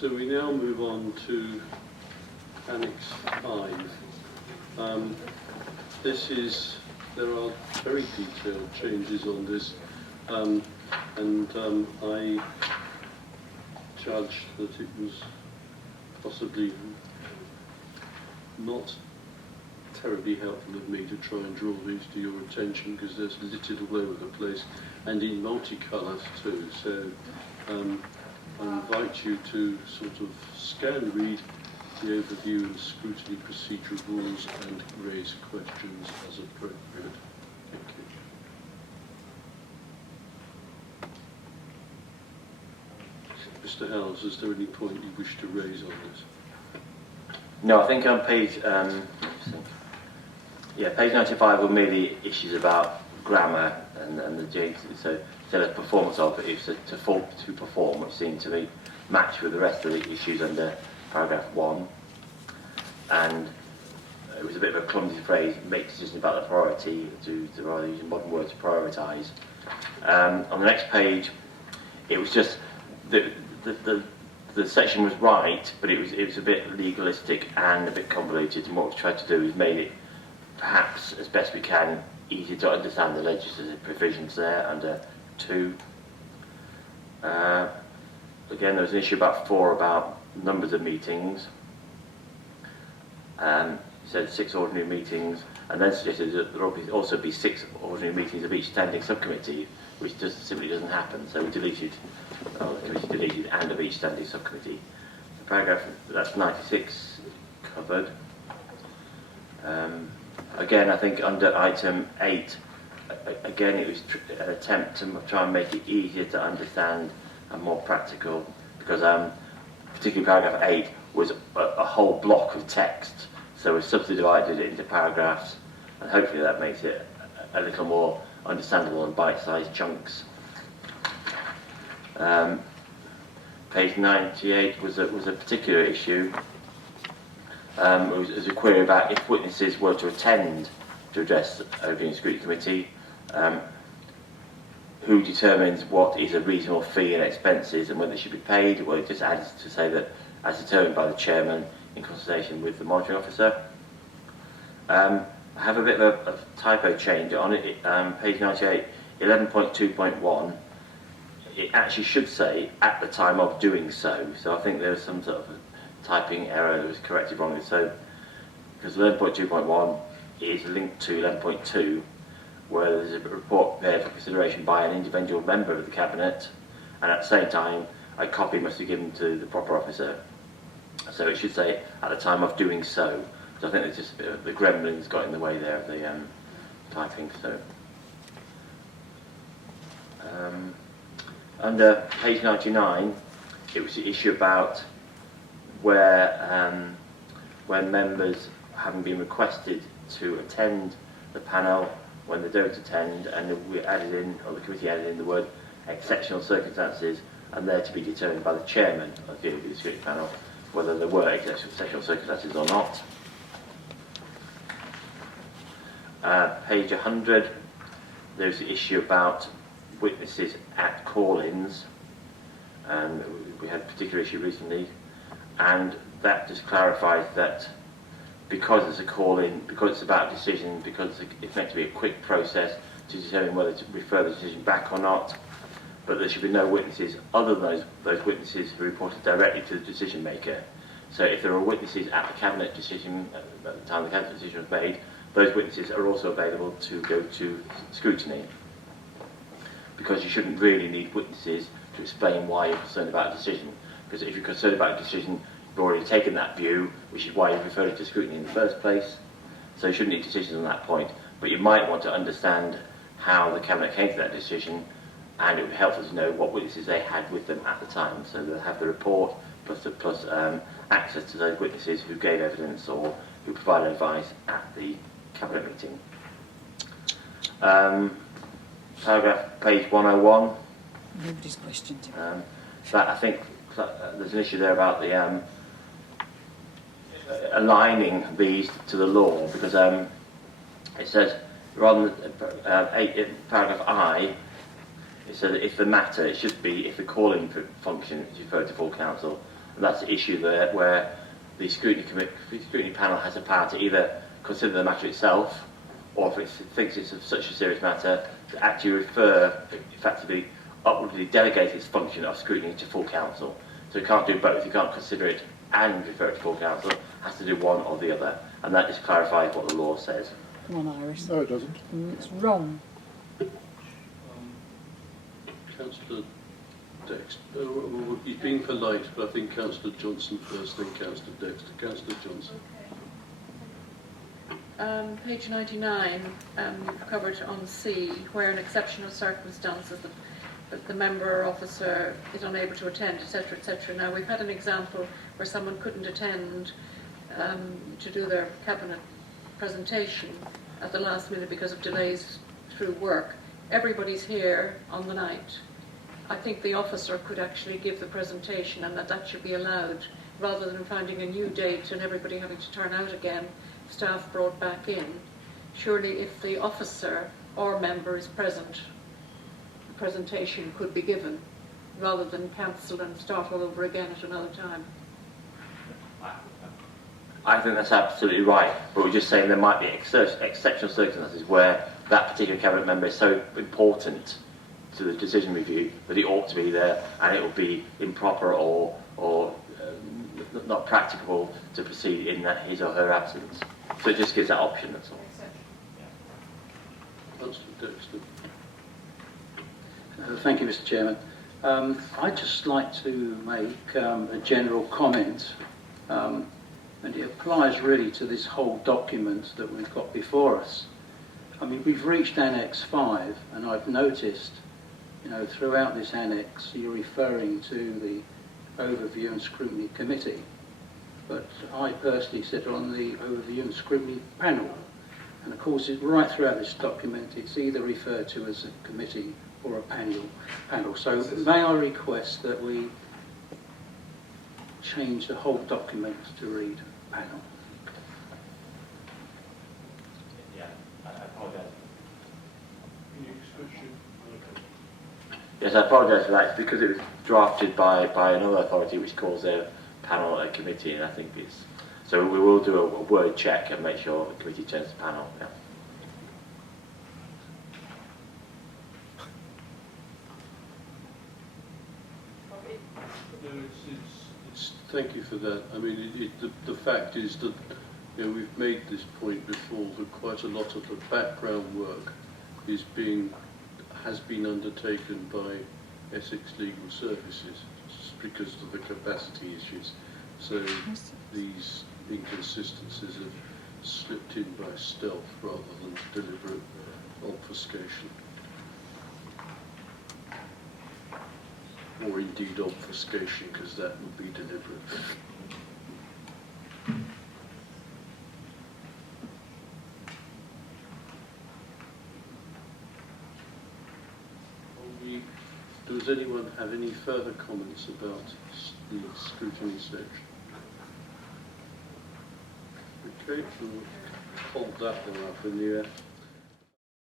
So we now move on to Annex 5. There are very detailed changes on this, and I judged that it was possibly not terribly helpful of me to try and draw these to your attention, because they're littered all over the place and in multicolours too. So I invite you to sort of scan read the overview and scrutiny procedure rules and raise questions as appropriate. Thank you. Mr. Howells, is there any point you wish to raise on this? No, I think on page page 95 were merely issues about grammar and the jigs. So instead of performance of it, it's to perform, which seemed to be matched with the rest of the issues under paragraph 1. And it was a bit of a clumsy phrase, make decisions about the priority, to rather use modern words, to prioritise. On the next page, it was just the section was right, but it was a bit legalistic and a bit convoluted, and what we've tried to do is made it perhaps as best we can easy to understand the legislative provisions there under 2. Again, there was an issue about 4 about numbers of meetings. It said 6 ordinary meetings, and then suggested that there will also be 6 ordinary meetings of each standing subcommittee, which simply doesn't happen. So we deleted, the committee deleted "and of each standing subcommittee." The paragraph that's 96 covered. Again, I think under item 8, again it was an attempt to try and make it easier to understand and more practical, because particularly paragraph 8 was a whole block of text, so we subdivided it into paragraphs, and hopefully that makes it a little more understandable in bite-sized chunks. Page 98 was a particular issue. It was a query about if witnesses were to attend to address the Overview Scrutiny Committee, who determines what is a reasonable fee and expenses and whether it should be paid. Well, it just adds to say that as determined by the chairman in consultation with the monitoring officer. I have a bit of a typo change on it. Page 98, 11.2.1. It actually should say at the time of doing so. So I think there was some sort of a typing error that was corrected wrongly. So because 11.2.1 is linked to 11.2, where there's a report prepared for consideration by an individual member of the cabinet, and at the same time a copy must be given to the proper officer. So it should say at the time of doing so. So I think there's just a bit of the gremlins got in the way there of the typing. So under page 99, it was the issue about where when members having been requested to attend the panel, when they don't attend, and we added in, or the committee added in the word exceptional circumstances, and they're to be determined by the chairman of the Overview Scrutiny panel whether there were exceptional circumstances or not. Page 100, there's the issue about witnesses at call-ins, and we had a particular issue recently, and that just clarifies that because it's a call-in, because it's about a decision, because it's meant to be a quick process to determine whether to refer the decision back or not, but there should be no witnesses other than those witnesses who reported directly to the decision maker. So if there are witnesses at the cabinet decision, at the time the cabinet decision was made, those witnesses are also available to go to scrutiny. Because you shouldn't really need witnesses to explain why you're concerned about a decision. Because if you're concerned about a decision, you've already taken that view, which is why you've referred it to scrutiny in the first place. So you shouldn't need decisions on that point. But you might want to understand how the cabinet came to that decision, and it would be helpful to know what witnesses they had with them at the time. So they'll have the report plus access to those witnesses who gave evidence or who provided advice at the cabinet meeting. Paragraph page 101. Nobody's questioned it. That I think there's an issue there about the aligning these to the law, because it says rather than paragraph I, it says that if the matter, it should be if the calling function is referred to full council, And that's the issue there, where the scrutiny panel has the power to either consider the matter itself, or if it thinks it's of such a serious matter, to actually refer, effectively, upwardly delegate its function of scrutiny to full council. So it can't do both. You can't consider it and refer it to full council. It has to do one or the other. And that just clarifies what the law says. Come on, Iris. No, it doesn't. It's wrong. Councillor Dexter, he's being polite, but I think Councillor Johnson first, then Councillor Dexter. Councillor Johnson. Page 99, you've covered on C, where in exceptional circumstances that the member or officer is unable to attend, etc., etc. Now, we've had an example where someone couldn't attend to do their cabinet presentation at the last minute because of delays through work. Everybody's here on the night. I think the officer could actually give the presentation, and that should be allowed, rather than finding a new date and everybody having to turn out again, staff brought back in. Surely if the officer or member is present, the presentation could be given, rather than cancel and start all over again at another time. I think that's absolutely right, but we're just saying there might be exceptional circumstances where that particular cabinet member is so important to the decision review that it ought to be there, and it will be improper or not practicable to proceed in his or her absence. So it just gives that option, that's all. Councillor Dexter. Thank you, Mr. Chairman. I'd just like to make a general comment, and it applies really to this whole document that we've got before us. I mean, we've reached Annex 5, and I've noticed, you know, throughout this annex, you're referring to the Overview and Scrutiny Committee. But I personally sit on the Overview and Scrutiny Panel. And of course, right throughout this document, it's either referred to as a committee or a panel. So may I request that we change the whole document to read panel? Yeah, I apologise. Can you switch it? Yes, I apologise for that. It's because it was drafted by another authority which calls their panel a committee, and I think it's... So we will do a word check and make sure the committee turns to panel. Yeah. No, thank you for that. I mean, the fact is that, you know, we've made this point before, that quite a lot of the background work has been undertaken by Essex Legal Services because of the capacity issues. So these inconsistencies have slipped in by stealth rather than deliberate obfuscation. Or indeed obfuscation, because that would be deliberate. Does anyone have any further comments about the scrutiny section? Okay, we'll hold that one up in the air.